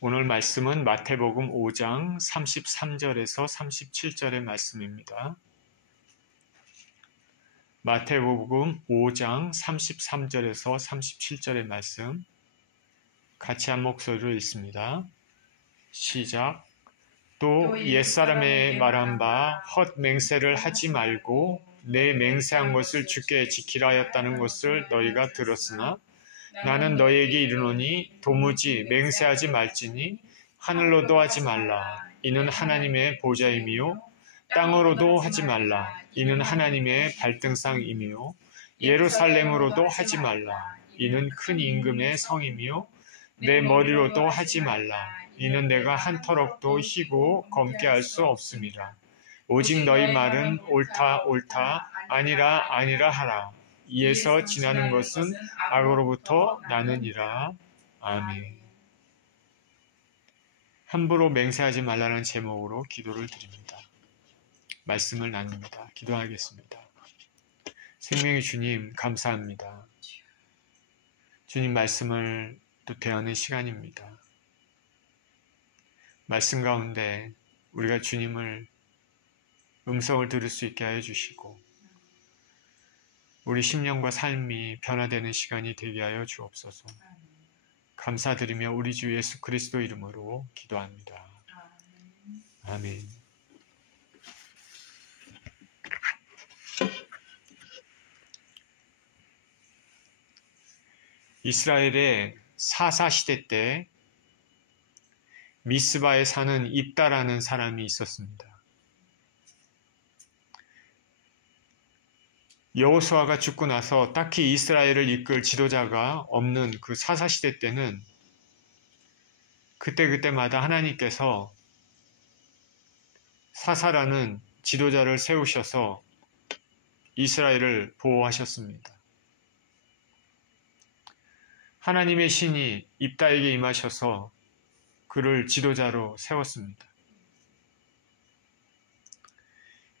오늘 말씀은 마태복음 5장 33절에서 37절의 말씀입니다. 마태복음 5장 33절에서 37절의 말씀 같이 한 목소리로 읽습니다. 시작. 또 옛사람의 말한 바 헛맹세를 하지 말고 내 맹세한 것을 주께 지키라 하였다는 것을 너희가 들었으나 나는 너희에게 이르노니 도무지 맹세하지 말지니 하늘로도 하지 말라. 이는 하나님의 보좌임이요 땅으로도 하지 말라. 이는 하나님의 발등상임이요 예루살렘으로도 하지 말라. 이는 큰 임금의 성임이요 내 머리로도 하지 말라. 이는 내가 한 터럭도 희고 검게 할 수 없음이라. 오직 너희 말은 옳다 옳다 아니라 아니라 하라. 이에서 지나는 것은 악으로부터 나느니라. 아멘. 함부로 맹세하지 말라는 제목으로 기도를 드립니다. 말씀을 나눕니다. 기도하겠습니다. 생명의 주님 감사합니다. 주님 말씀을 또 대하는 시간입니다. 말씀 가운데 우리가 주님을 음성을 들을 수 있게 하여 주시고 우리 심령과 삶이 변화되는 시간이 되게 하여 주옵소서. 감사드리며 우리 주 예수 그리스도 이름으로 기도합니다. 아멘. 이스라엘의 사사시대 때 미스바에 사는 입다라는 사람이 있었습니다. 여호수아가 죽고 나서 딱히 이스라엘을 이끌 지도자가 없는 그 사사시대 때는 그때그때마다 하나님께서 사사라는 지도자를 세우셔서 이스라엘을 보호하셨습니다. 하나님의 신이 입다에게 임하셔서 그를 지도자로 세웠습니다.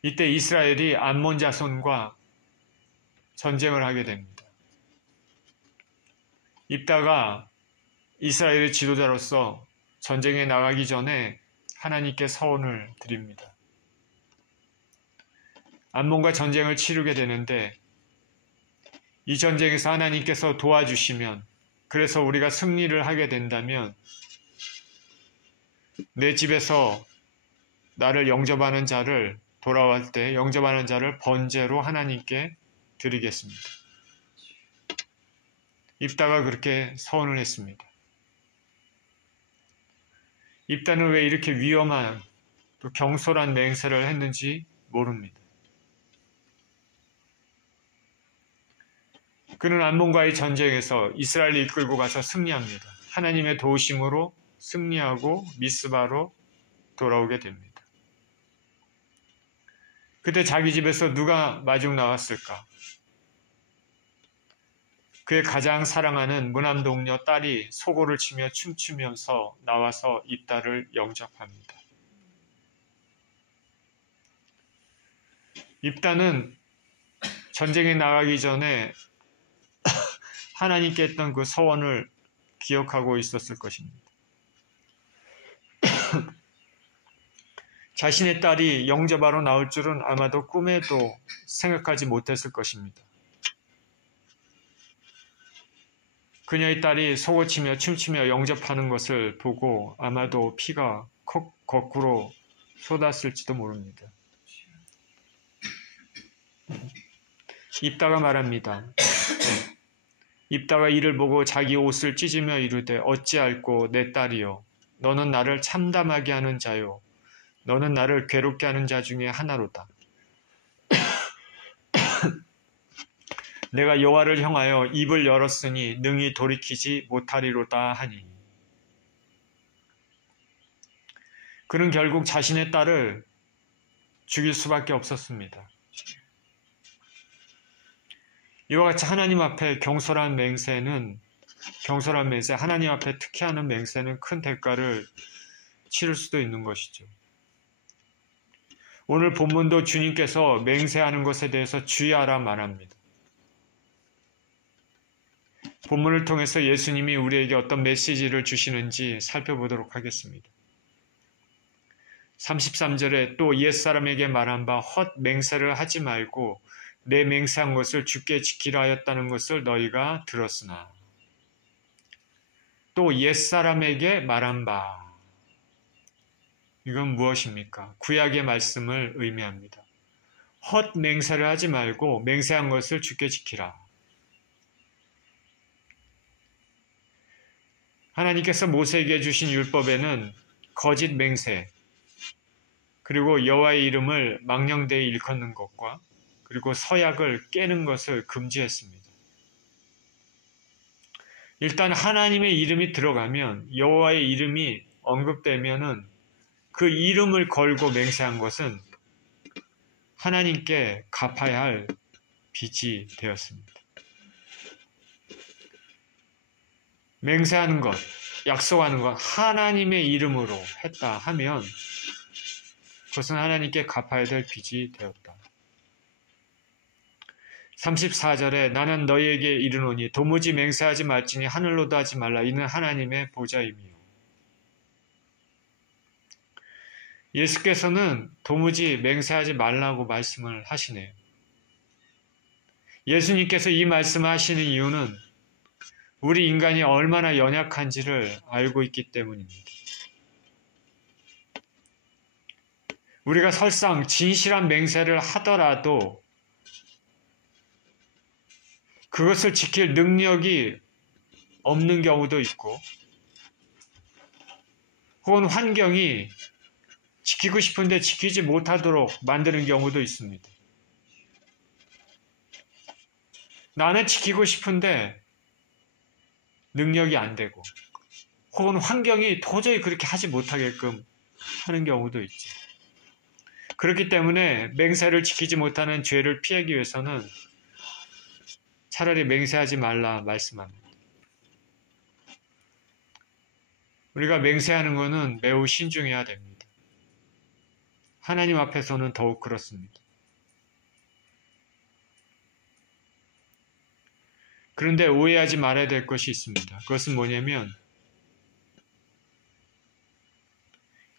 이때 이스라엘이 암몬 자손과 전쟁을 하게 됩니다. 입다가 이스라엘의 지도자로서 전쟁에 나가기 전에 하나님께 서원을 드립니다. 암몬과 전쟁을 치르게 되는데 이 전쟁에서 하나님께서 도와주시면, 그래서 우리가 승리를 하게 된다면 내 집에서 나를 영접하는 자를, 돌아올 때 영접하는 자를 번제로 하나님께 드리겠습니다. 입다가 그렇게 서원을 했습니다. 입다는 왜 이렇게 위험한 또 경솔한 맹세를 했는지 모릅니다. 그는 암몬과의 전쟁에서 이스라엘을 이끌고 가서 승리합니다. 하나님의 도우심으로 승리하고 미스바로 돌아오게 됩니다. 그때 자기 집에서 누가 마중 나왔을까? 그의 가장 사랑하는 무남동녀 딸이 소고를 치며 춤추면서 나와서 입다를 영접합니다. 입다는 전쟁에 나가기 전에 하나님께 했던 그 서원을 기억하고 있었을 것입니다. 자신의 딸이 영접하러 나올 줄은 아마도 꿈에도 생각하지 못했을 것입니다. 그녀의 딸이 소고치며 춤추며 영접하는 것을 보고 아마도 피가 거꾸로 쏟았을지도 모릅니다. 입다가 말합니다. 입다가 이를 보고 자기 옷을 찢으며 이르되 어찌할꼬 내 딸이요 너는 나를 참담하게 하는 자요 너는 나를 괴롭게 하는 자 중에 하나로다. 내가 여호와를 향하여 입을 열었으니 능히 돌이키지 못하리로다 하니. 그는 결국 자신의 딸을 죽일 수밖에 없었습니다. 이와 같이 하나님 앞에 경솔한 맹세, 하나님 앞에 특혜하는 맹세는 큰 대가를 치를 수도 있는 것이죠. 오늘 본문도 주님께서 맹세하는 것에 대해서 주의하라 말합니다. 본문을 통해서 예수님이 우리에게 어떤 메시지를 주시는지 살펴보도록 하겠습니다. 33절에 또 옛사람에게 말한 바 헛 맹세를 하지 말고 내 맹세한 것을 주께 지키라 하였다는 것을 너희가 들었으나, 또 옛사람에게 말한 바, 이건 무엇입니까? 구약의 말씀을 의미합니다. 헛 맹세를 하지 말고 맹세한 것을 주께 지키라. 하나님께서 모세에게 주신 율법에는 거짓 맹세, 그리고 여호와의 이름을 망령되이 일컫는 것과 그리고 서약을 깨는 것을 금지했습니다. 일단 하나님의 이름이 들어가면, 여호와의 이름이 언급되면은 그 이름을 걸고 맹세한 것은 하나님께 갚아야 할 빚이 되었습니다. 맹세하는 것, 약속하는 것, 하나님의 이름으로 했다 하면 그것은 하나님께 갚아야 될 빚이 되었다. 34절에 나는 너희에게 이르노니 도무지 맹세하지 말지니 하늘로도 하지 말라. 이는 하나님의 보좌임이요. 예수께서는 도무지 맹세하지 말라고 말씀을 하시네요. 예수님께서 이 말씀을 하시는 이유는 우리 인간이 얼마나 연약한지를 알고 있기 때문입니다. 우리가 설상 진실한 맹세를 하더라도 그것을 지킬 능력이 없는 경우도 있고, 혹은 환경이 지키고 싶은데 지키지 못하도록 만드는 경우도 있습니다. 나는 지키고 싶은데 능력이 안 되고, 혹은 환경이 도저히 그렇게 하지 못하게끔 하는 경우도 있죠. 그렇기 때문에 맹세를 지키지 못하는 죄를 피하기 위해서는 차라리 맹세하지 말라 말씀합니다. 우리가 맹세하는 것은 매우 신중해야 됩니다. 하나님 앞에서는 더욱 그렇습니다. 그런데 오해하지 말아야 될 것이 있습니다. 그것은 뭐냐면,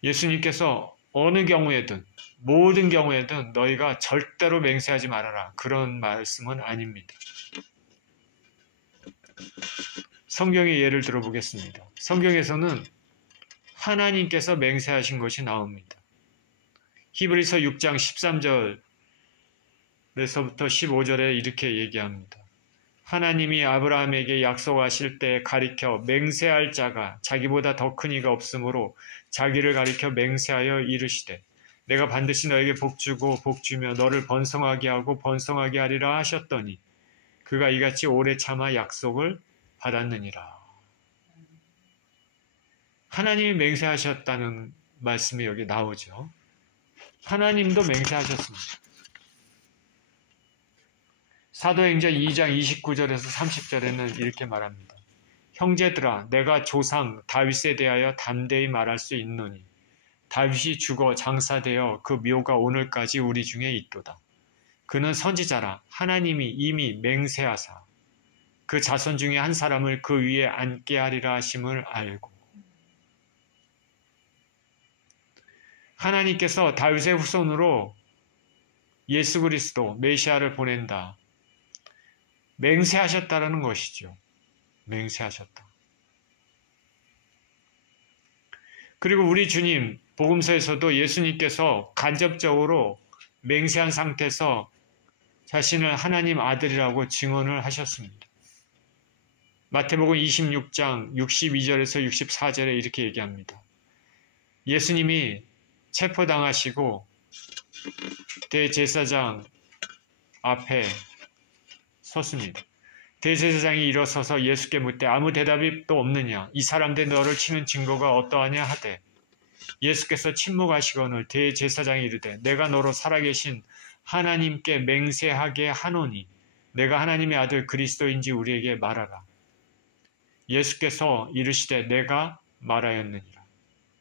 예수님께서 어느 경우에든, 모든 경우에든 너희가 절대로 맹세하지 말아라, 그런 말씀은 아닙니다. 성경의 예를 들어보겠습니다. 성경에서는 하나님께서 맹세하신 것이 나옵니다. 히브리서 6장 13절에서부터 15절에 이렇게 얘기합니다. 하나님이 아브라함에게 약속하실 때에 가리켜 맹세할 자가 자기보다 더 큰 이가 없으므로 자기를 가리켜 맹세하여 이르시되 내가 반드시 너에게 복주고 복주며 너를 번성하게 하고 번성하게 하리라 하셨더니 그가 이같이 오래 참아 약속을 받았느니라. 하나님이 맹세하셨다는 말씀이 여기 나오죠. 하나님도 맹세하셨습니다. 사도행전 2장 29절에서 30절에는 이렇게 말합니다. 형제들아, 내가 조상 다윗에 대하여 담대히 말할 수 있노니 다윗이 죽어 장사되어 그 묘가 오늘까지 우리 중에 있도다. 그는 선지자라 하나님이 이미 맹세하사 그 자손 중에 한 사람을 그 위에 앉게 하리라 하심을 알고, 하나님께서 다윗의 후손으로 예수 그리스도 메시아를 보낸다. 맹세하셨다라는 것이죠. 맹세하셨다. 그리고 우리 주님 복음서에서도 예수님께서 간접적으로 맹세한 상태에서 자신을 하나님 아들이라고 증언을 하셨습니다. 마태복음 26장 62절에서 64절에 이렇게 얘기합니다. 예수님이 체포당하시고 대제사장 앞에 섰습니다. 대제사장이 일어서서 예수께 묻되 아무 대답이 또 없느냐? 이 사람들 너를 치는 증거가 어떠하냐 하되 예수께서 침묵하시거늘 대제사장이 이르되 내가 너로 살아계신 하나님께 맹세하게 하노니 내가 하나님의 아들 그리스도인지 우리에게 말하라. 예수께서 이르시되 내가 말하였느니라.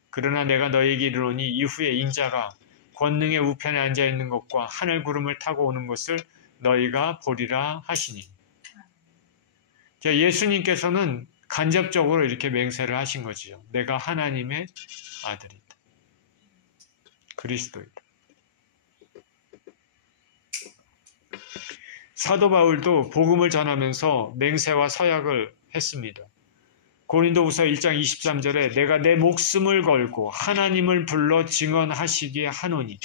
그러나 내가 너에게 이르노니 이후에 인자가 권능의 우편에 앉아있는 것과 하늘 구름을 타고 오는 것을 너희가 보리라 하시니. 자, 예수님께서는 간접적으로 이렇게 맹세를 하신 거지요. 내가 하나님의 아들이다. 그리스도이다. 사도 바울도 복음을 전하면서 맹세와 서약을 했습니다. 고린도후서 1장 23절에 내가 내 목숨을 걸고 하나님을 불러 증언하시기에 하노니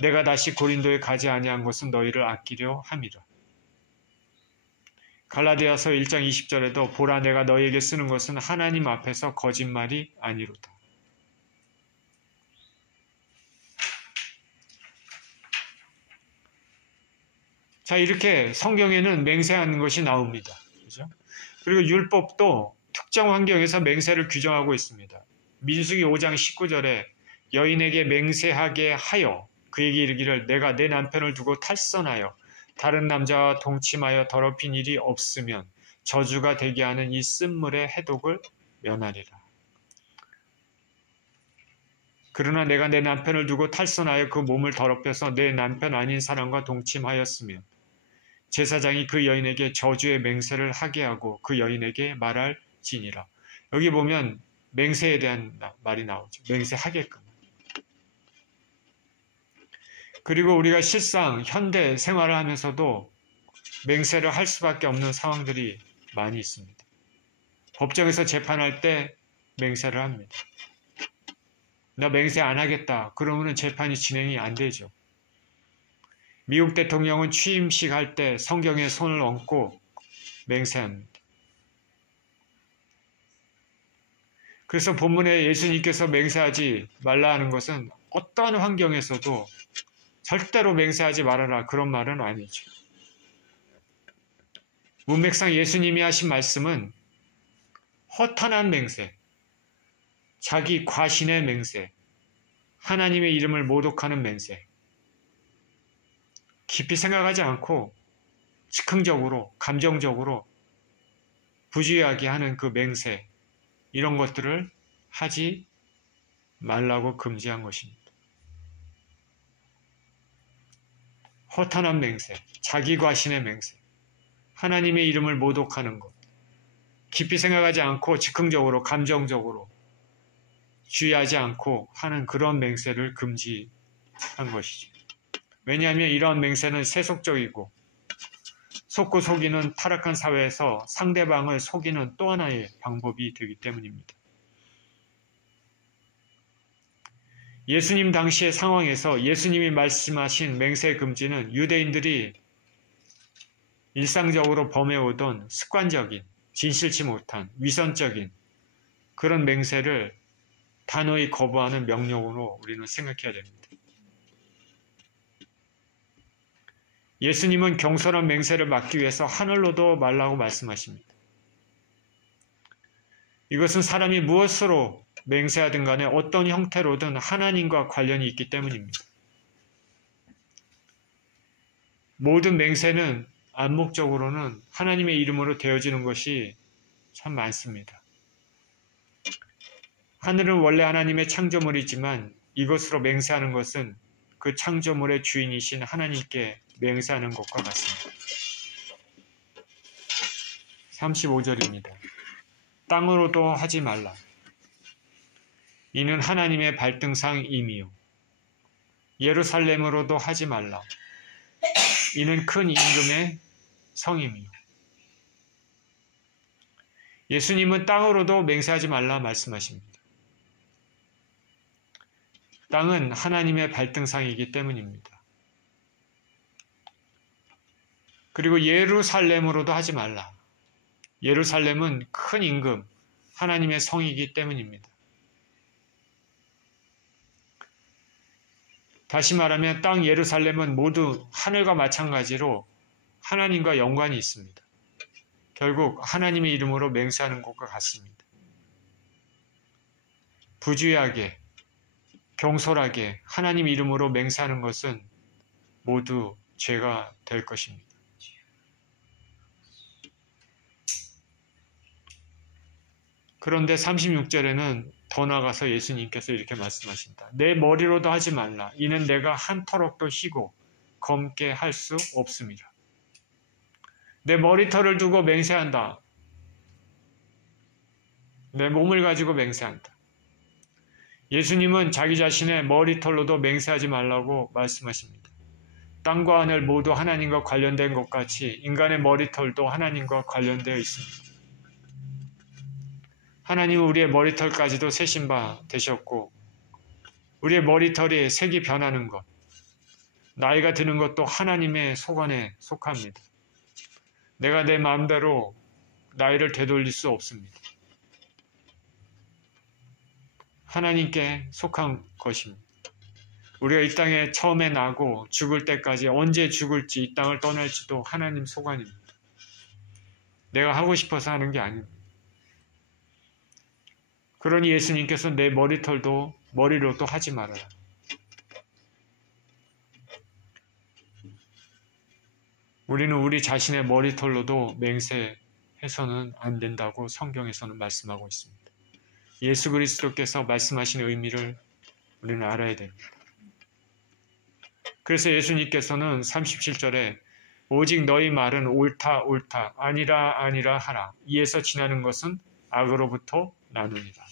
내가 다시 고린도에 가지 아니한 것은 너희를 아끼려 함이라. 갈라디아서 1장 20절에도 보라 내가 너희에게 쓰는 것은 하나님 앞에서 거짓말이 아니로다. 자, 이렇게 성경에는 맹세하는 것이 나옵니다. 그죠? 그리고 율법도 특정 환경에서 맹세를 규정하고 있습니다. 민수기 5장 19절에 여인에게 맹세하게 하여 그에게 이르기를 내가 내 남편을 두고 탈선하여 다른 남자와 동침하여 더럽힌 일이 없으면 저주가 되게 하는 이 쓴물의 해독을 면하리라. 그러나 내가 내 남편을 두고 탈선하여 그 몸을 더럽혀서 내 남편 아닌 사람과 동침하였으면 제사장이 그 여인에게 저주의 맹세를 하게 하고 그 여인에게 말할지니라. 여기 보면 맹세에 대한 말이 나오죠. 맹세하게끔. 그리고 우리가 실상 현대 생활을 하면서도 맹세를 할 수밖에 없는 상황들이 많이 있습니다. 법정에서 재판할 때 맹세를 합니다. 나 맹세 안 하겠다. 그러면 재판이 진행이 안 되죠. 미국 대통령은 취임식 할 때 성경에 손을 얹고 맹세합니다. 그래서 본문에 예수님께서 맹세하지 말라 하는 것은 어떠한 환경에서도 절대로 맹세하지 말아라 그런 말은 아니죠. 문맥상 예수님이 하신 말씀은 허탄한 맹세, 자기 과신의 맹세, 하나님의 이름을 모독하는 맹세, 깊이 생각하지 않고 즉흥적으로 감정적으로 부주의하게 하는 그 맹세, 이런 것들을 하지 말라고 금지한 것입니다. 허탄한 맹세, 자기 과신의 맹세, 하나님의 이름을 모독하는 것, 깊이 생각하지 않고 즉흥적으로 감정적으로 주의하지 않고 하는 그런 맹세를 금지한 것이죠. 왜냐하면 이러한 맹세는 세속적이고 속고 속이는 타락한 사회에서 상대방을 속이는 또 하나의 방법이 되기 때문입니다. 예수님 당시의 상황에서 예수님이 말씀하신 맹세 금지는 유대인들이 일상적으로 범해오던 습관적인, 진실치 못한, 위선적인 그런 맹세를 단호히 거부하는 명령으로 우리는 생각해야 됩니다. 예수님은 경솔한 맹세를 막기 위해서 하늘로도 말라고 말씀하십니다. 이것은 사람이 무엇으로 맹세하든 간에 어떤 형태로든 하나님과 관련이 있기 때문입니다. 모든 맹세는 암묵적으로는 하나님의 이름으로 되어지는 것이 참 많습니다. 하늘은 원래 하나님의 창조물이지만 이것으로 맹세하는 것은 그 창조물의 주인이신 하나님께 맹세하는 것과 같습니다. 35절입니다. 땅으로도 하지 말라. 이는 하나님의 발등상임이요. 예루살렘으로도 하지 말라. 이는 큰 임금의 성임이요. 예수님은 땅으로도 맹세하지 말라 말씀하십니다. 땅은 하나님의 발등상이기 때문입니다. 그리고 예루살렘으로도 하지 말라. 예루살렘은 큰 임금, 하나님의 성이기 때문입니다. 다시 말하면 땅 예루살렘은 모두 하늘과 마찬가지로 하나님과 연관이 있습니다. 결국 하나님의 이름으로 맹세하는 것과 같습니다. 부주의하게, 경솔하게 하나님 이름으로 맹세하는 것은 모두 죄가 될 것입니다. 그런데 36절에는 더 나아가서 예수님께서 이렇게 말씀하신다. 내 머리로도 하지 말라. 이는 내가 한 터럭도 희고 검게 할 수 없습니다. 내 머리털을 두고 맹세한다. 내 몸을 가지고 맹세한다. 예수님은 자기 자신의 머리털로도 맹세하지 말라고 말씀하십니다. 땅과 하늘 모두 하나님과 관련된 것 같이 인간의 머리털도 하나님과 관련되어 있습니다. 하나님은 우리의 머리털까지도 세신 바 되셨고 우리의 머리털이 색이 변하는 것, 나이가 드는 것도 하나님의 소관에 속합니다. 내가 내 마음대로 나이를 되돌릴 수 없습니다. 하나님께 속한 것입니다. 우리가 이 땅에 처음에 나고 죽을 때까지 언제 죽을지 이 땅을 떠날지도 하나님 소관입니다. 내가 하고 싶어서 하는 게 아닙니다. 그러니 예수님께서 내 머리털도 머리로도 하지 말아라. 우리는 우리 자신의 머리털로도 맹세해서는 안 된다고 성경에서는 말씀하고 있습니다. 예수 그리스도께서 말씀하신 의미를 우리는 알아야 됩니다. 그래서 예수님께서는 37절에 오직 너희 말은 옳다 옳다 아니라 아니라 하라. 이에서 지나는 것은 악으로부터 나누니라.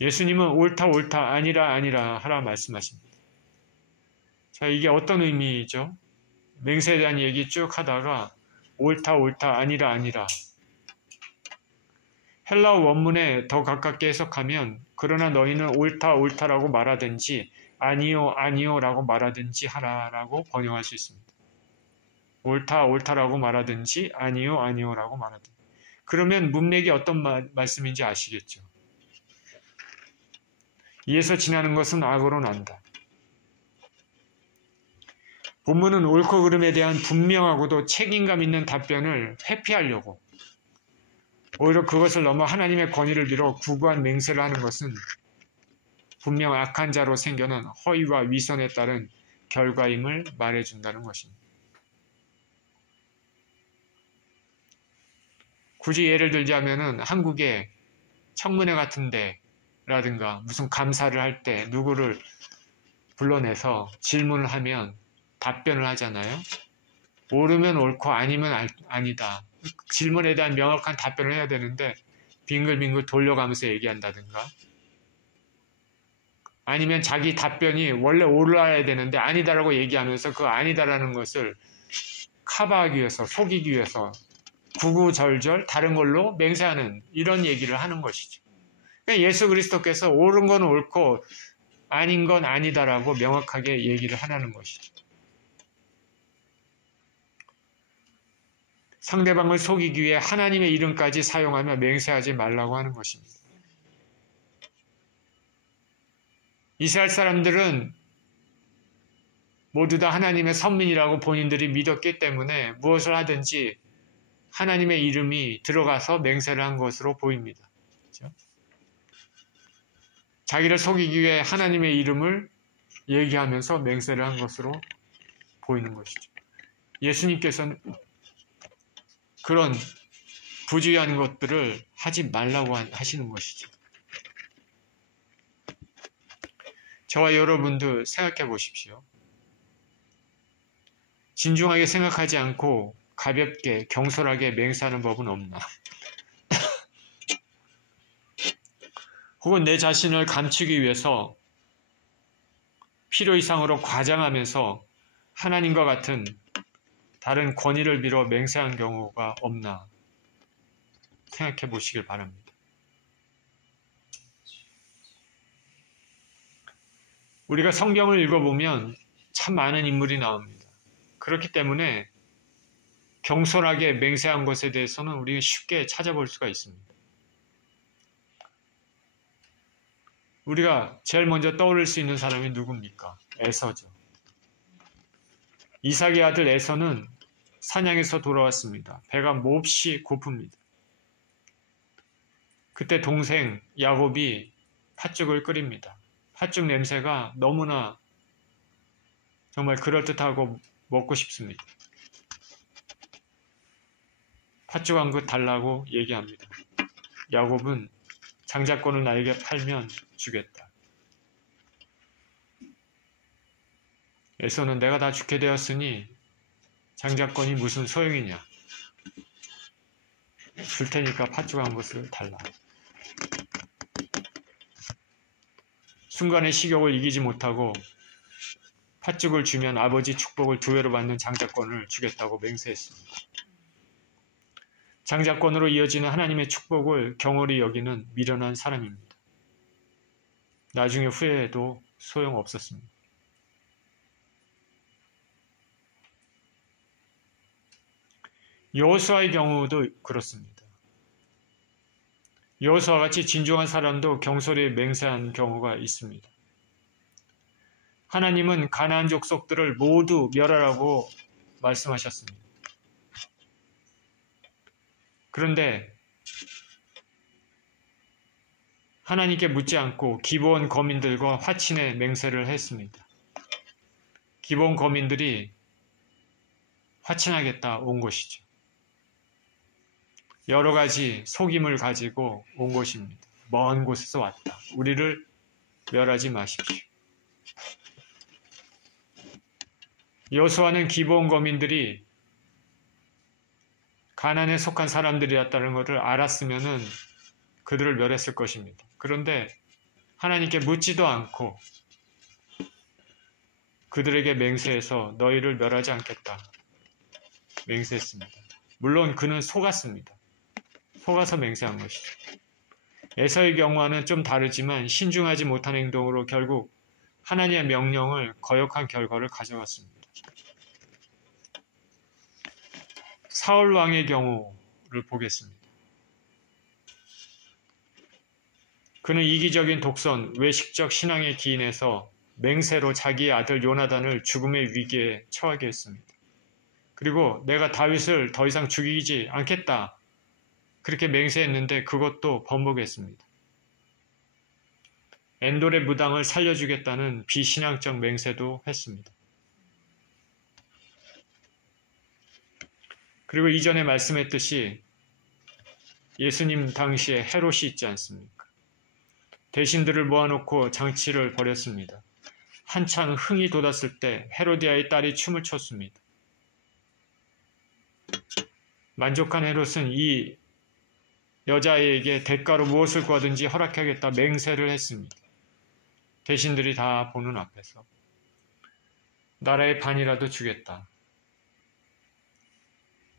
예수님은 옳다 옳다 아니라 아니라 하라 말씀하십니다. 자, 이게 어떤 의미죠? 맹세에 대한 얘기 쭉 하다가 옳다 옳다 아니라 아니라, 헬라어 원문에 더 가깝게 해석하면 그러나 너희는 옳다 옳다라고 말하든지 아니요 아니요라고 말하든지 하라라고 번역할 수 있습니다. 옳다 옳다라고 말하든지 아니요 아니요라고 말하든지. 그러면 문맥이 어떤 말씀인지 아시겠죠? 이에서 지나는 것은 악으로 난다. 본문은 옳고 그름에 대한 분명하고도 책임감 있는 답변을 회피하려고 오히려 그것을 넘어 하나님의 권위를 빌어 구구한 맹세를 하는 것은 분명 악한 자로 생겨난 허위와 위선에 따른 결과임을 말해준다는 것입니다. 굳이 예를 들자면은 한국의 청문회 같은 데라든가 무슨 감사를 할 때 누구를 불러내서 질문을 하면 답변을 하잖아요. 옳으면 옳고 아니면 아니다. 질문에 대한 명확한 답변을 해야 되는데 빙글빙글 돌려가면서 얘기한다든가, 아니면 자기 답변이 원래 옳아야 되는데 아니다라고 얘기하면서 그 아니다라는 것을 커버하기 위해서, 속이기 위해서 구구절절 다른 걸로 맹세하는 이런 얘기를 하는 것이죠. 그러니까 예수 그리스도께서 옳은 건 옳고 아닌 건 아니다라고 명확하게 얘기를 하라는 것이죠. 상대방을 속이기 위해 하나님의 이름까지 사용하며 맹세하지 말라고 하는 것입니다. 이스라엘 사람들은 모두 다 하나님의 선민이라고 본인들이 믿었기 때문에 무엇을 하든지 하나님의 이름이 들어가서 맹세를 한 것으로 보입니다. 그렇죠? 자기를 속이기 위해 하나님의 이름을 얘기하면서 맹세를 한 것으로 보이는 것이죠. 예수님께서는 그런 부주의한 것들을 하지 말라고 하시는 것이죠. 저와 여러분도 생각해 보십시오. 진중하게 생각하지 않고 가볍게 경솔하게 맹세하는 법은 없나? 혹은 내 자신을 감추기 위해서 필요 이상으로 과장하면서 하나님과 같은 다른 권위를 빌어 맹세한 경우가 없나 생각해 보시길 바랍니다. 우리가 성경을 읽어보면 참 많은 인물이 나옵니다. 그렇기 때문에 경솔하게 맹세한 것에 대해서는 우리가 쉽게 찾아볼 수가 있습니다. 우리가 제일 먼저 떠올릴 수 있는 사람이 누굽니까? 에서죠. 이삭의 아들 에서는 사냥에서 돌아왔습니다. 배가 몹시 고픕니다. 그때 동생 야곱이 팥죽을 끓입니다. 팥죽 냄새가 너무나 정말 그럴듯하고 먹고 싶습니다. 팥죽 한 그릇 달라고 얘기합니다. 야곱은 장자권을 나에게 팔면 주겠다. 에서는 내가 다 죽게 되었으니 장자권이 무슨 소용이냐. 줄 테니까 팥죽 한 그릇을 달라. 순간의 식욕을 이기지 못하고 팥죽을 주면 아버지 축복을 2배로 받는 장자권을 주겠다고 맹세했습니다. 장자권으로 이어지는 하나님의 축복을 경홀히 여기는 미련한 사람입니다. 나중에 후회해도 소용없었습니다. 여호수아의 경우도 그렇습니다. 여호수아와 같이 진중한 사람도 경솔히 맹세한 경우가 있습니다. 하나님은 가나안 족속들을 모두 멸하라고 말씀하셨습니다. 그런데 하나님께 묻지 않고 기브온 거민들과 화친의 맹세를 했습니다. 기브온 거민들이 화친하겠다 온 것이죠. 여러 가지 속임을 가지고 온 것입니다. 먼 곳에서 왔다. 우리를 멸하지 마십시오. 여호수아는 기브온 거민들이 가나안에 속한 사람들이었다는 것을 알았으면은 그들을 멸했을 것입니다. 그런데 하나님께 묻지도 않고 그들에게 맹세해서 너희를 멸하지 않겠다 맹세했습니다. 물론 그는 속았습니다. 속아서 맹세한 것이죠. 에서의 경우와는 좀 다르지만 신중하지 못한 행동으로 결국 하나님의 명령을 거역한 결과를 가져왔습니다. 사울 왕의 경우를 보겠습니다. 그는 이기적인 독선, 외식적 신앙에 기인해서 맹세로 자기의 아들 요나단을 죽음의 위기에 처하게 했습니다. 그리고 내가 다윗을 더 이상 죽이지 않겠다. 그렇게 맹세했는데 그것도 번복했습니다. 엔돌의 무당을 살려주겠다는 비신앙적 맹세도 했습니다. 그리고 이전에 말씀했듯이 예수님 당시에 헤롯이 있지 않습니까? 대신들을 모아놓고 장치를 벌였습니다. 한창 흥이 돋았을 때 헤로디아의 딸이 춤을 췄습니다. 만족한 헤롯은 이 여자에게 대가로 무엇을 구하든지 허락하겠다 맹세를 했습니다. 대신들이 다 보는 앞에서 나라의 반이라도 주겠다.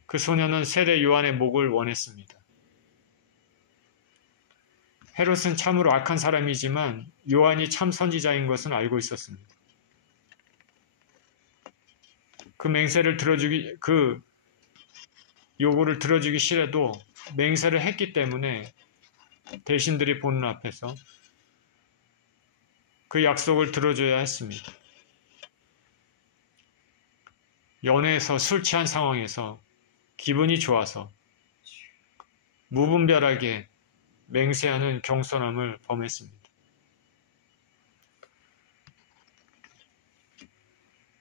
그 소녀는 세례 요한의 목을 원했습니다. 헤롯은 참으로 악한 사람이지만 요한이 참 선지자인 것은 알고 있었습니다. 그 맹세를 들어주기, 그 요구를 들어주기 싫어도 맹세를 했기 때문에 대신들이 보는 앞에서 그 약속을 들어줘야 했습니다. 연애에서 술 취한 상황에서 기분이 좋아서 무분별하게 맹세하는 경솔함을 범했습니다.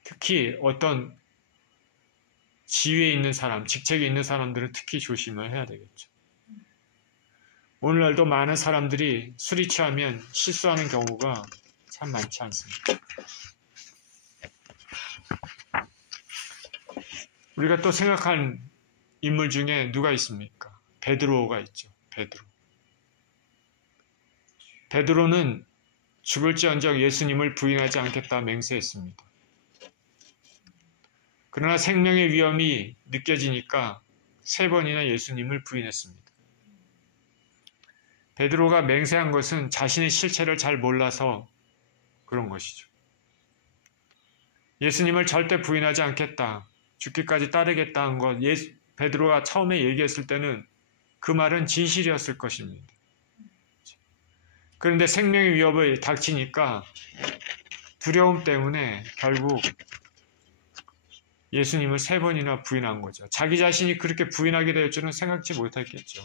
특히 어떤 지위에 있는 사람, 직책에 있는 사람들은 특히 조심을 해야 되겠죠. 오늘날도 많은 사람들이 술이 취하면 실수하는 경우가 참 많지 않습니다. 우리가 또 생각한 인물 중에 누가 있습니까? 베드로가 있죠. 베드로는 죽을지언정 예수님을 부인하지 않겠다 맹세했습니다. 그러나 생명의 위험이 느껴지니까 3번이나 예수님을 부인했습니다. 베드로가 맹세한 것은 자신의 실체를 잘 몰라서 그런 것이죠. 예수님을 절대 부인하지 않겠다, 죽기까지 따르겠다 한 것, 베드로가 처음에 얘기했을 때는 그 말은 진실이었을 것입니다. 그런데 생명의 위협을 닥치니까 두려움 때문에 결국 예수님을 3번이나 부인한 거죠. 자기 자신이 그렇게 부인하게 될 줄은 생각지 못했겠죠.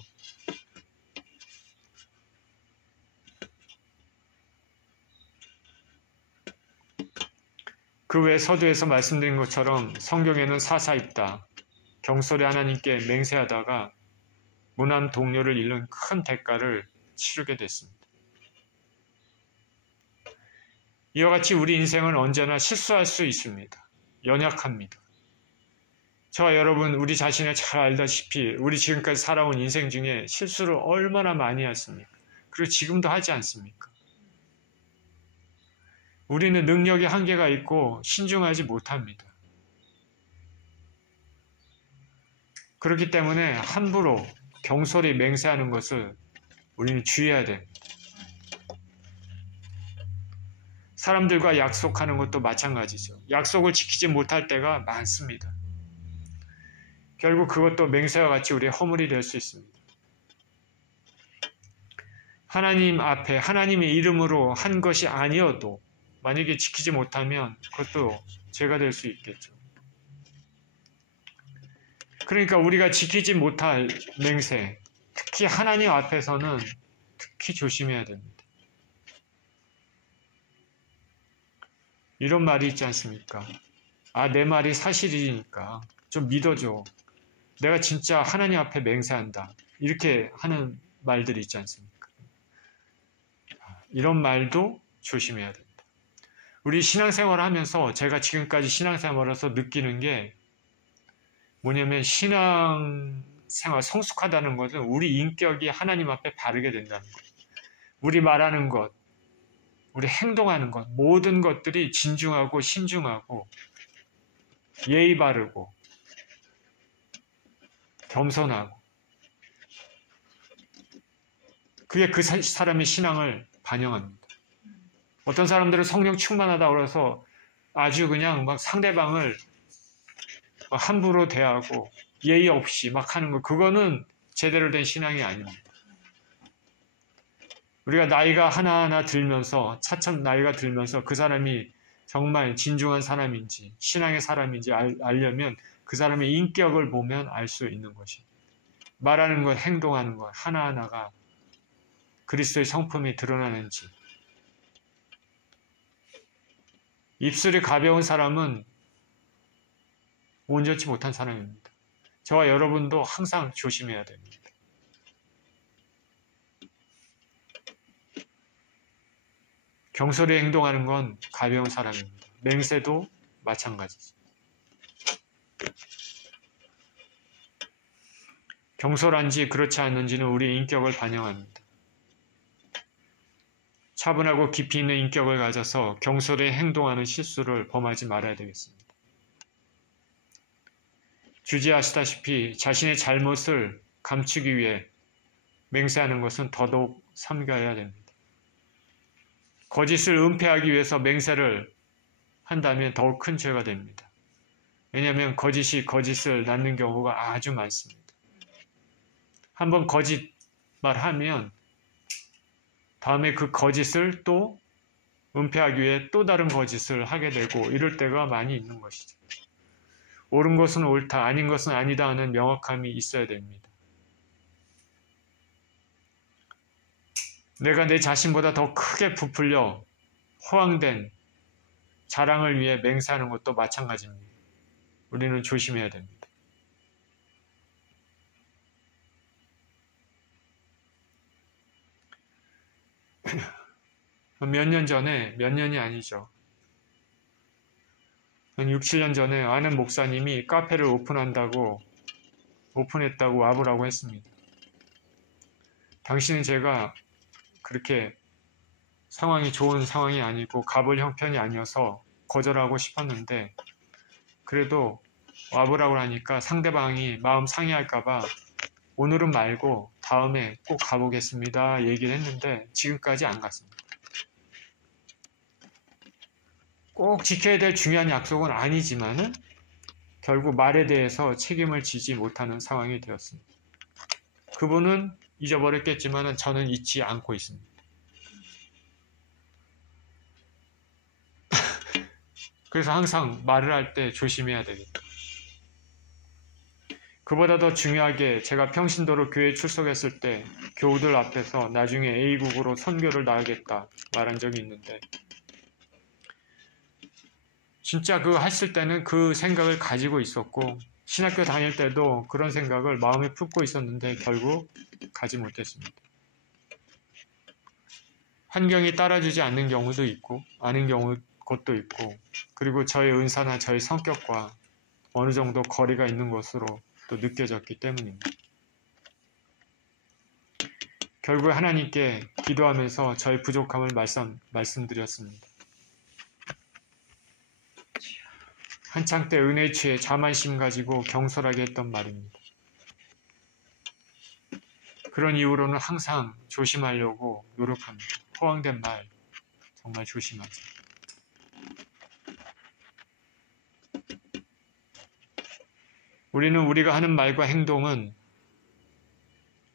그 외 서두에서 말씀드린 것처럼 성경에는 사사입다, 경솔히 하나님께 맹세하다가 무난 동료를 잃는 큰 대가를 치르게 됐습니다. 이와 같이 우리 인생은 언제나 실수할 수 있습니다. 연약합니다. 저와 여러분 우리 자신을 잘 알다시피 우리 지금까지 살아온 인생 중에 실수를 얼마나 많이 했습니까? 그리고 지금도 하지 않습니까? 우리는 능력이 한계가 있고 신중하지 못합니다. 그렇기 때문에 함부로 경솔히 맹세하는 것을 우리는 주의해야 됩니다. 사람들과 약속하는 것도 마찬가지죠. 약속을 지키지 못할 때가 많습니다. 결국 그것도 맹세와 같이 우리의 허물이 될 수 있습니다. 하나님 앞에 하나님의 이름으로 한 것이 아니어도 만약에 지키지 못하면 그것도 죄가 될 수 있겠죠. 그러니까 우리가 지키지 못할 맹세, 특히 하나님 앞에서는 특히 조심해야 됩니다. 이런 말이 있지 않습니까? 아, 내 말이 사실이니까 좀 믿어줘. 내가 진짜 하나님 앞에 맹세한다. 이렇게 하는 말들이 있지 않습니까? 이런 말도 조심해야 됩니다. 우리 신앙생활을 하면서 제가 지금까지 신앙생활에서 느끼는 게 뭐냐면 신앙생활 성숙하다는 것은 우리 인격이 하나님 앞에 바르게 된다는 것. 우리 말하는 것, 우리 행동하는 것, 모든 것들이 진중하고 신중하고 예의 바르고 겸손하고 그게 그 사람의 신앙을 반영합니다. 어떤 사람들은 성령 충만하다 그래서 아주 그냥 막 상대방을 함부로 대하고 예의 없이 막 하는 거, 그거는 제대로 된 신앙이 아닙니다. 우리가 나이가 하나하나 들면서 차츰 나이가 들면서 그 사람이 정말 진중한 사람인지 신앙의 사람인지 알려면 그 사람의 인격을 보면 알 수 있는 것입니다. 말하는 것, 행동하는 것 하나하나가 그리스도의 성품이 드러나는지. 입술이 가벼운 사람은 온전치 못한 사람입니다. 저와 여러분도 항상 조심해야 됩니다. 경솔히 행동하는 건 가벼운 사람입니다. 맹세도 마찬가지죠. 경솔한지 그렇지 않는지는 우리의 인격을 반영합니다. 차분하고 깊이 있는 인격을 가져서 경솔히 행동하는 실수를 범하지 말아야 되겠습니다. 주지하시다시피 자신의 잘못을 감추기 위해 맹세하는 것은 더더욱 삼가해야 됩니다. 거짓을 은폐하기 위해서 맹세를 한다면 더욱 큰 죄가 됩니다. 왜냐하면 거짓이 거짓을 낳는 경우가 아주 많습니다. 한번 거짓말하면 다음에 그 거짓을 또 은폐하기 위해 또 다른 거짓을 하게 되고 이럴 때가 많이 있는 것이죠. 옳은 것은 옳다, 아닌 것은 아니다 하는 명확함이 있어야 됩니다. 내가 내 자신보다 더 크게 부풀려 허황된 자랑을 위해 맹세하는 것도 마찬가지입니다. 우리는 조심해야 됩니다. 몇 년이 아니죠. 한 6, 7년 전에 아는 목사님이 카페를 오픈했다고 와보라고 했습니다. 당시는 제가 그렇게 상황이 좋은 상황이 아니고 가볼 형편이 아니어서 거절하고 싶었는데 그래도 와보라고 하니까 상대방이 마음 상해할까봐 오늘은 말고 다음에 꼭 가보겠습니다 얘기를 했는데 지금까지 안 갔습니다. 꼭 지켜야 될 중요한 약속은 아니지만은 결국 말에 대해서 책임을 지지 못하는 상황이 되었습니다. 그분은 잊어버렸겠지만은 저는 잊지 않고 있습니다. 그래서 항상 말을 할 때 조심해야 되겠다. 그보다 더 중요하게 제가 평신도로 교회에 출석했을 때 교우들 앞에서 나중에 A국으로 선교를 나가겠다 말한 적이 있는데 진짜 그거 했을 때는 그 생각을 가지고 있었고 신학교 다닐 때도 그런 생각을 마음에 품고 있었는데 결국 가지 못했습니다. 환경이 따라주지 않는 경우도 있고 아닌 것도 있고 그리고 저의 은사나 저의 성격과 어느 정도 거리가 있는 것으로 또 느껴졌기 때문입니다. 결국 하나님께 기도하면서 저의 부족함을 말씀드렸습니다. 한창 때 은혜 취해 자만심 가지고 경솔하게 했던 말입니다. 그런 이후로는 항상 조심하려고 노력합니다. 허황된 말 정말 조심하죠. 우리는 우리가 하는 말과 행동은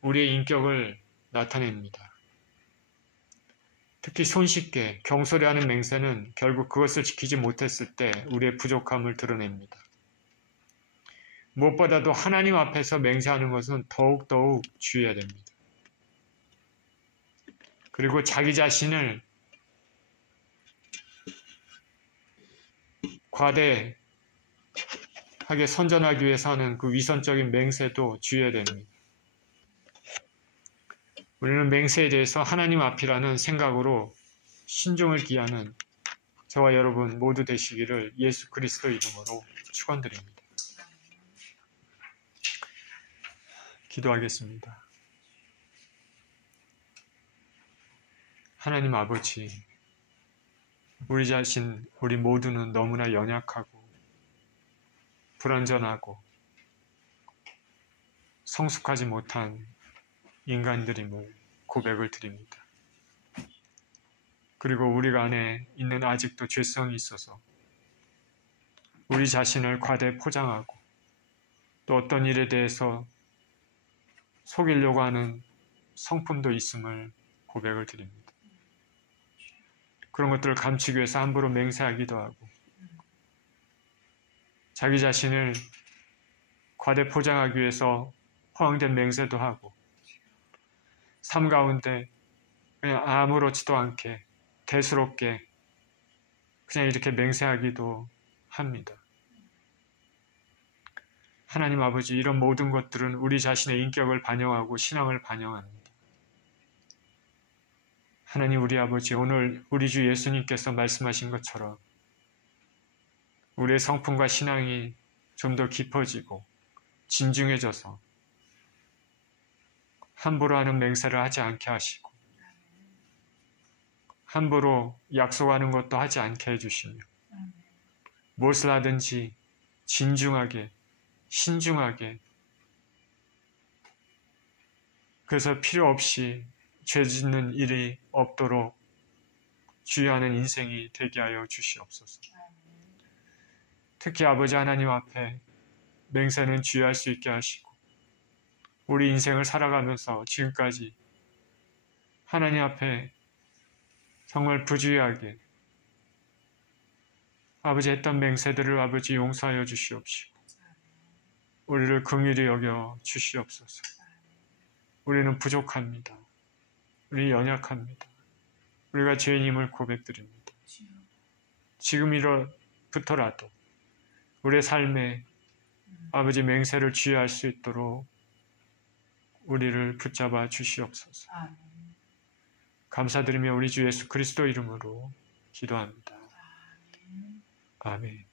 우리의 인격을 나타냅니다. 특히 손쉽게 경솔해하는 맹세는 결국 그것을 지키지 못했을 때 우리의 부족함을 드러냅니다. 무엇보다도 하나님 앞에서 맹세하는 것은 더욱더욱 주의해야 됩니다. 그리고 자기 자신을 과대하게 선전하기 위해서 하는 그 위선적인 맹세도 주의해야 됩니다. 우리는 맹세에 대해서 하나님 앞이라는 생각으로 신중을 기하는 저와 여러분 모두 되시기를 예수 그리스도 이름으로 축원드립니다. 기도하겠습니다. 하나님 아버지, 우리 자신, 우리 모두는 너무나 연약하고 불완전하고 성숙하지 못한 인간들임을 고백을 드립니다. 그리고 우리가 안에 있는 아직도 죄성이 있어서 우리 자신을 과대 포장하고 또 어떤 일에 대해서 속이려고 하는 성품도 있음을 고백을 드립니다. 그런 것들을 감추기 위해서 함부로 맹세하기도 하고 자기 자신을 과대 포장하기 위해서 허황된 맹세도 하고 삶 가운데 그냥 아무렇지도 않게 대수롭게 그냥 이렇게 맹세하기도 합니다. 하나님 아버지, 이런 모든 것들은 우리 자신의 인격을 반영하고 신앙을 반영합니다. 하나님 우리 아버지, 오늘 우리 주 예수님께서 말씀하신 것처럼 우리의 성품과 신앙이 좀 더 깊어지고 진중해져서 함부로 하는 맹세를 하지 않게 하시고 함부로 약속하는 것도 하지 않게 해주시며 무엇을 하든지 진중하게 신중하게, 그래서 필요 없이 죄 짓는 일이 없도록 주의하는 인생이 되게 하여 주시옵소서. 특히 아버지 하나님 앞에 맹세는 주의할 수 있게 하시고 우리 인생을 살아가면서 지금까지 하나님 앞에 정말 부주의하게 아버지 했던 맹세들을 아버지 용서하여 주시옵시고 우리를 긍휼히 여겨 주시옵소서. 우리는 부족합니다. 우리 연약합니다. 우리가 죄인임을 고백드립니다. 지금부터라도 우리의 삶에 아버지 맹세를 주의할 수 있도록 우리를 붙잡아 주시옵소서. 감사드리며 우리 주 예수 그리스도 이름으로 기도합니다. 아멘.